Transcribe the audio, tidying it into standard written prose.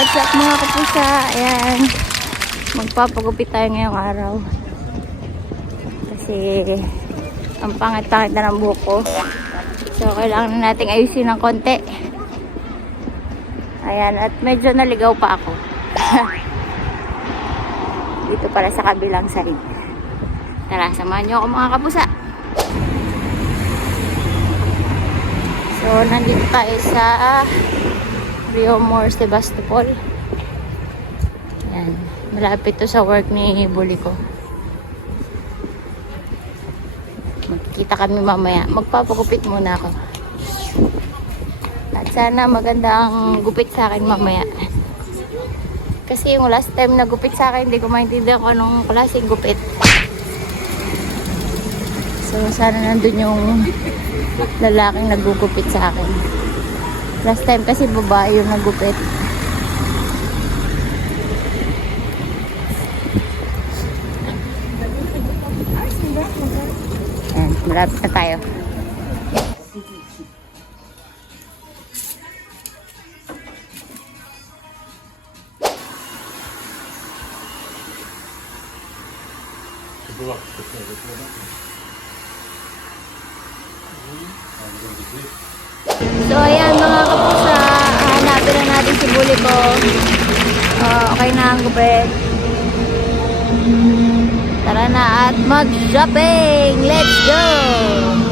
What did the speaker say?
What's up mga kapusa? Ayan. Magpapagupit tayo ngayong araw. Kasi ang pangit-pangit na ng buhok ko. So kailangan na nating ayusin ng konti. Ayan. At medyo naligaw pa ako. Dito para sa kabilang side. Tara, samahan nyo ako mga kapusa. So nandito tayo sa Rio Mor Sebastopol. Ayan. Malapit to sa work ni Bully ko. Magkikita kami mamaya. Magpapagupit muna ako. At sana maganda ang gupit sa akin mamaya. Kasi yung last time na gupit sa akin, hindi ko maintindihan kung anong klaseng gupit. So sana nandun yung lalaking nagugupit sa akin. Last time kasi babae yung nagupit. Ayan, malapit na tayo. So ayan mga kapusa, hanapin na natin si Bully ko. Okay na ang gupit. Tara na at mag-shopping! Let's go!